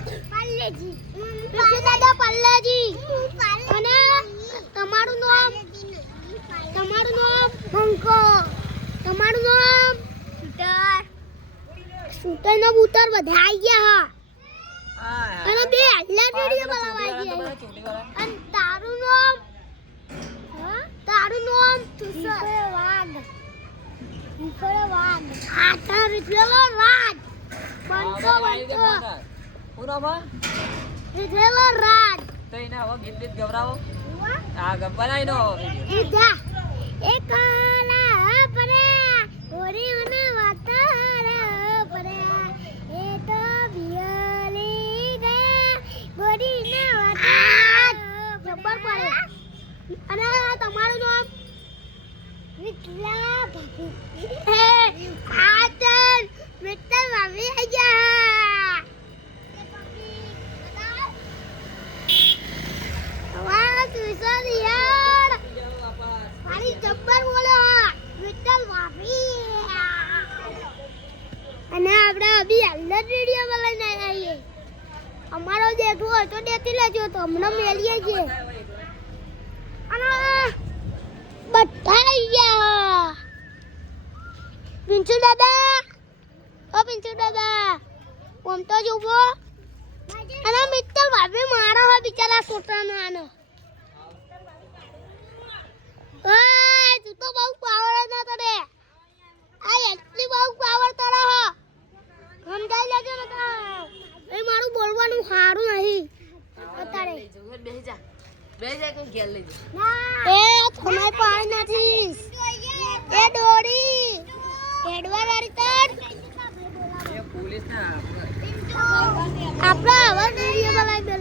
પલ્લેજી પિન્ટુ દાદા પલ્લેજી અને તમારું નામ બંકો તમારું નામ શૂટર નો બૂટર બધા આવી ગયા હા અને બે હલ્લા રેડિયો બોલાવા ગયા અને તારું નામ તુષાર વાઘ આ તાર રીતેલો રાજ બંકો રીતેલો રાજ તો એને હવે ગીત ગવરાવો આ બનાવી નો જા એકલા પરે ઓરી ઓના વાતાર પરે એ તો બિયલી ગયા ગોરી ના વાતાર જબર પડે અને તમારું નામ વિકલા ભાભી આતન વિકલા ભાભી આયા વાહ તુષાર યાર મારી જબ્બર બોલો વિઠ્ઠલ ભાભી અને આપણે અભી હલ્લર રેડિયો બોલાઈને આવીએ અમારો દેખવો હોય તો દેખી લેજો તો હમણાં મેલીએ છીએ અને બધા આવી ગયા પિન્ટુ દાદા ઓમ તો જુઓ અને મિત્તલ ભાભી મારા હોય બિચારા છોકરાનો આનો તું તો બહુ પાવર ના તને આ એટલી બહુ પાવર તને હો સમજાઈ લેજો ને એ મારું બોલવાનું સારું નહીં અત્યારે બેહી જા કે ઘેર લઈ એ તમારે પાડ નથી એ દોડી હેડવા વાળી તર એ પોલીસ ના આપણા હવે રેડિયો બોલાવી